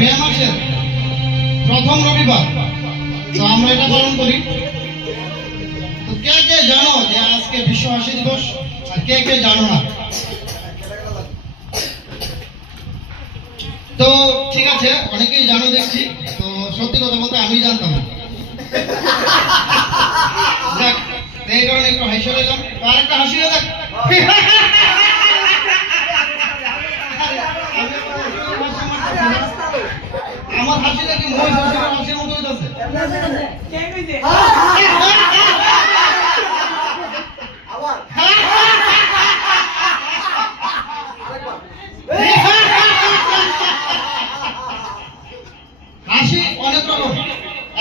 মে মাসের প্রথম রবিবার। তো আমরা এটা পালন করি। তো কে কে জানো যে আজকে বিশ্ব হাসি দিবস? আর কে কে জানো না? তো ঠিক আছে, অনেকেই জানো দেখছি। তো সত্যি কথা বলতে আমি জানতাম না। এই কারণে একটু হাসি এলাম আর একটা হাসি দেখ আমার হাসি, অনেক রকম।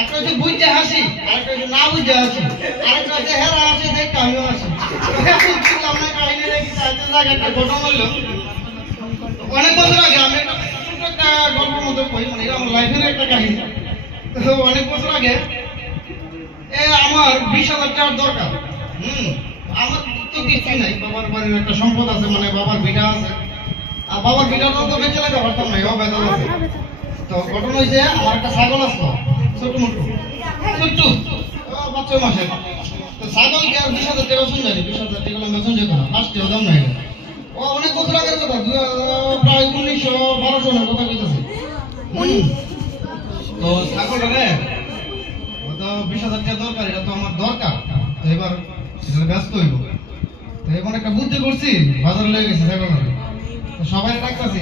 একটা বুঝতে হাসি, আরেকটা না বুঝতে হাসি। আরেকটা হচ্ছে হেরা হাসি, দেখতে আমিও হাসি। না কাহিনী দেখি চাইতে লাগে একটা ঘটনা হইল অনেক বছর আগে আমি গল্পের মতো কই মানে আমার লাইফের একটা কাহিনী। তো অনেক বছর আগে, এ আমার বিশ হাজার টাকার দরকার। হুম, আমার তো কিছুই নাই, বাবার বাড়ির একটা সম্পদ আছে মানে বাবার ভিটা আছে। আর বাবার ভিটাটাও তো বেঁচে লাগতে পারতাম না, এও বেতন আছে। তো ঘটনা হয়েছে আমার একটা ছাগল আসলো ছোট মোটো। ছোট্ট ছয় মাসের। তো ছাগলকে আর বিশ হাজার টাকা শুনলে বিশ হাজার টাকা যেত না ফার্স্ট দাম নাই ও অনেক বছর আগের কথা কথা কইতেছে। তো ছাগলটা রে বিশ হাজার টাকা দরকার এটা তো আমার দরকার। তো এবার এটা ব্যস্ত হইব। তো এখন একটা বুদ্ধি করছি বাজারে লেগে গেছে ছাগলটা সবাই ডাকতেছি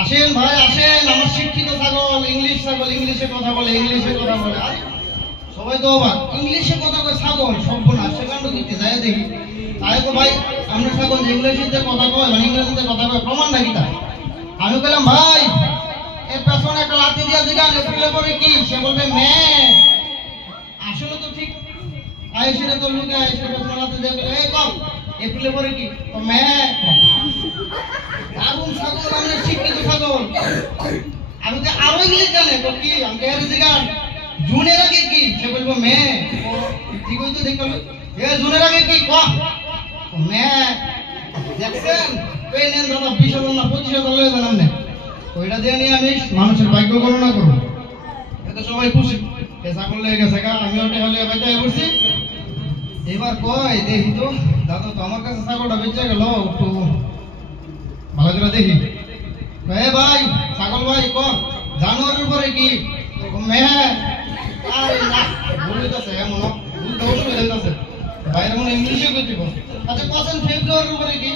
আসেন ভাই আসেন আমার শিক্ষিত ছাগল ইংলিশ ছাগল ইংলিশে কথা বলে ইংলিশে কথা বলে। সবাই তো অবাক ইংলিশে কথা কয় ছাগল? সর্বনাশ সেখানে দিতে যায় দেখি। তাই তো ভাই আমরা ছাগল ইংলিশে কথা কয় মানে ইংরেজিতে কথা কয় প্রমাণ নাকি তা আমি বললাম, ভাই এর পেছনে একটা লাঠি দিয়া জিগান এপ্রিলে পরে কি? সে বলবে মে আসলে তো ঠিক আয়েশে তো লুকে আয়েশে পেছনে লাঠি দিয়ে বলে, এই কম এপ্রিলে পরে কি? ও মে দারুণ ছাগল আমরা শিক্ষিত ছাগল। আমি তো আরও ইংলিশ জানে তো কি, আমি এর জিগান। জুনের আগে কি? সে বলব মে ঠিক হইতো দেখতে এ, জুনের আগে কি? কম মে দেখছেন? এই নেন দাদা, বিশ না, পঁচিশ হাজার লয়ে জানান না ওইটা দিয়ে নিয়ে আমি মানুষের ভাগ্য গণনা করব এতে সবাই খুশি। ছাগল লেগে গেছে গা, আমি ওটা হলে বাইতে বসছি। এবার কয়, দেখি তো, দাদা তো আমার কাছে ছাগলটা বেঁচে গেল, একটু ভালো দেখি। এ ভাই, ছাগল ভাই, ক? জানোয়ারের উপরে কি? আরে না এমন বুঝতে বাইরে মনে ইংলিশে কইতে আচ্ছা পাঁচেন ফেব্রুয়ারির উপরে কি?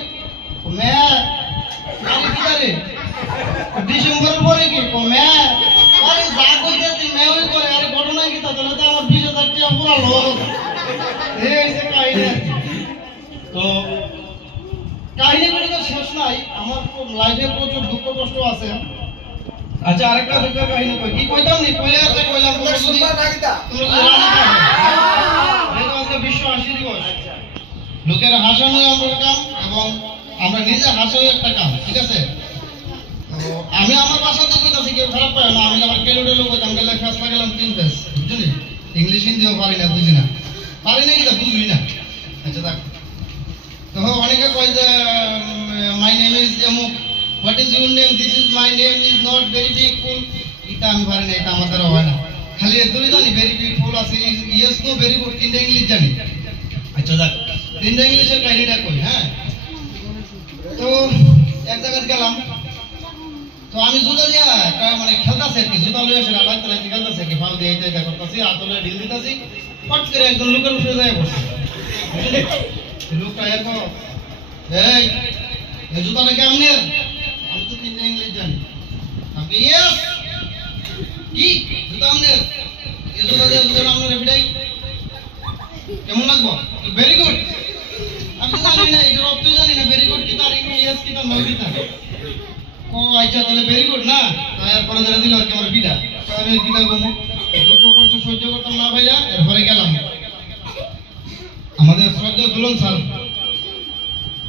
ডিসেম্বরের পরে কি মে আরে যা কইতে তুই ওই করে আরে ঘটনা কি তাহলে তো আমার বিশ হাজার টাকা পুরা লস। এই যে কাহিনী। তো কাহিনীগুলি তো শেষ নাই আমার লাইফে প্রচুর দুঃখ কষ্ট আছে। আচ্ছা আরেকটা দুঃখের কাহিনী কই? কি কইতাম নি? কইলে আছে কইলাম। তোমরা থাকো। যেহেতু আজকে বিশ্ব হাসি দিবস। লোকের হাসানোই আমাদের কাম এবং আমরা নিজে হাসাও একটা কাম ঠিক আছে? আমি আমার বাসাতে কইতাছি কেউ খারাপ পায় না। আমি আবার কেলো টেলো কইতাম গেলে ফেস লাগালাম তিন ফেস বুঝলি? ইংলিশ হিন্দিও পারি না বুঝি না। পারি না কি বুঝলি না। আচ্ছা দেখ তো অনেকে কয় যে মাই নেম ইজ অমুক what is your name this is my name is not very big fool এটা আমি পারি না এটা আমার দ্বারা হয় না। খালি এদুরি জানি ভেরি বিগ ফুল আছে ইয়েস নো ভেরি গুড তিনটা ইংলিশ জানি। আচ্ছা দেখ তিনটা ইংলিশের কাহিনীটা কই হ্যাঁ? তো এক জায়গায় গেলাম তো আমি জুতা দিয়া একটা মানে খেলতাছে আর কি, জুতা লয়ে এসে লাগতে লাগতে খেলতাছে আর কি ফাল দিয়ে এটা এটা করতাছি আতলে ঢিল দিতাছি পট করে একজন লোকের উপরে যায় বসে বুঝলি? লোকটা এরকম এই এই জুতাটা কেমনের আমি তো তিনটা ইংলিশ জানি। আমি ইয়েস? কি? জুতা আমনের এই জুতা দিয়ে জুতা আমনের বিদায়। কেমন লাগবো? ভেরি গুড আমি তো জানি না এটার অর্থ জানি না ভেরি গুড কি তার ইংলিশ, কি তার নয় কি তার? ও আচ্ছা তাহলে ভেরি গুড না? এরপরে ধরে দিল আর কি আমার বিটা তাহলে কি করব দুঃখ কষ্ট সহ্য করতাম না ভাইয়া, এরপরে গেলাম। আমাদের শ্রদ্ধা দুলন স্যার।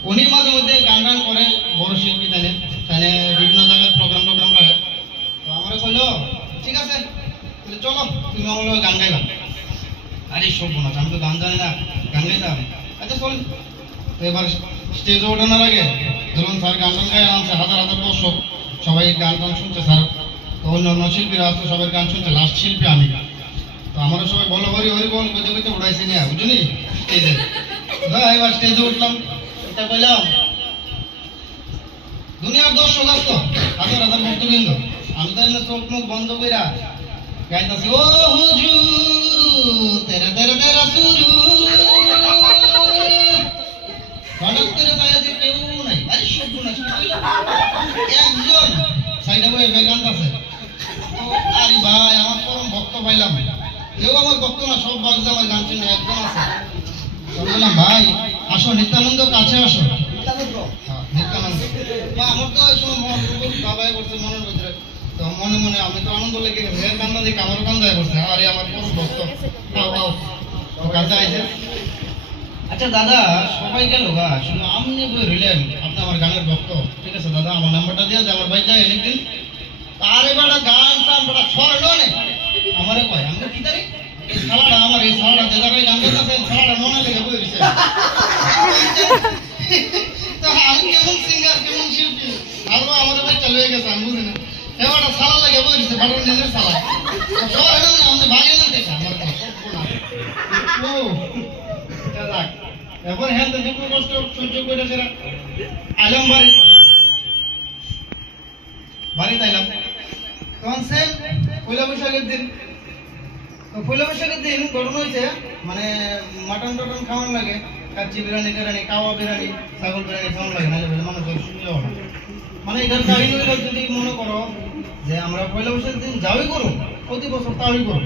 উনি মাঝে মধ্যে গান টান করে, বড় শিল্পী তানে তানে বিভিন্ন জায়গায় প্রোগ্রাম টোগ্রাম রাখে তো আমার কইলো, ঠিক আছে, তাহলে চলো, তুমি আমার গান গাইবা। আরে সব না আমি তো গান জানি না, গান গাইতাম আচ্ছা চল। এবার স্টেজে ওঠানোর আগে ধরুন স্যার গান টান গায়ে আনছে হাজার হাজার দর্শক। সবাই গান টান শুনছে, স্যার। তো অন্য অন্য শিল্পীরা আসতো সবার গান শুনছে, লাস্ট শিল্পী আমি। গান তো আমারও সবাই বলো হরি হরি বল কইতে কইতে উড়াইছে নিয়ে, বুঝলি? স্টেজে। হ্যাঁ এবার স্টেজে উঠলাম। এটা কইলাম, দুনিয়ার দর্শক আসতো, হাজার হাজার ভক্তবৃন্দ। আমি তো এমনি চোখ মুখ বন্ধ কইরা গাইতাছি, ও হুজুর! আছে আরে ভাই আমার পরম ভক্ত পাইলাম। কেউ আমার ভক্ত না সব বাগজা আমার গান শুনে একদম আছে। বললাম ভাই আসো নিত্যানন্দ কাছে আসো। হ্যাঁ, নিত্যানন্দ। বা আমার তো এই সময় মন দাবায় করছে মনের ভিতরে তো মনে মনে আমি তো আনন্দ লেগে গেছে। কান্না দেখে আমারও কান্দায় করছে আরে আমার পরম ভক্ত। কাছে আইছে। আচ্ছা দাদা, সবাই গেল গা। শুধু আপনি বই রইলেন আপনি আমার গানের ভক্ত। ঠিক আছে, দাদা, আমার নাম্বারটা দিয়ে আমার বাড়িতে একদিন আরে বেটা গান টান বেটা ছড় নয় আমারে কয় আমরা কি তারি এই আমার, এই শালাটা যে জায়গায় গান করতেছে শালাটা মনে লেগে বই রইছে। তো আমি কেমন সিঙ্গার কেমন শিল্পী? আরও আমাদের ভাই চালু গেছে, আমি বুঝি না। এবারটা শালা লাগে বই রইছে, বাটার নিজের শালা। ছড় না আমরা ভাগে না দেখে আমার ও এবার হ্যাঁ তো দুটো কষ্ট সহ্য করে সেরা আইলাম বাড়ি। বাড়িতে আইলাম। তখন সে পয়লা বৈশাখের দিন, তো পয়লা বৈশাখের দিন ঘটনা হয়েছে মানে মাটন টাটন খাওয়ান লাগে, কাচ্চি বিরিয়ানি টিরানি কাওয়া বিরিয়ানি, ছাগল বিরিয়ানি খাওয়ান লাগে না মানুষ শুনলেও না। মানে এটার কাহিনী যদি মনে করো যে আমরা পয়লা বৈশাখের দিন যাওই করো প্রতি বছর তাওই করো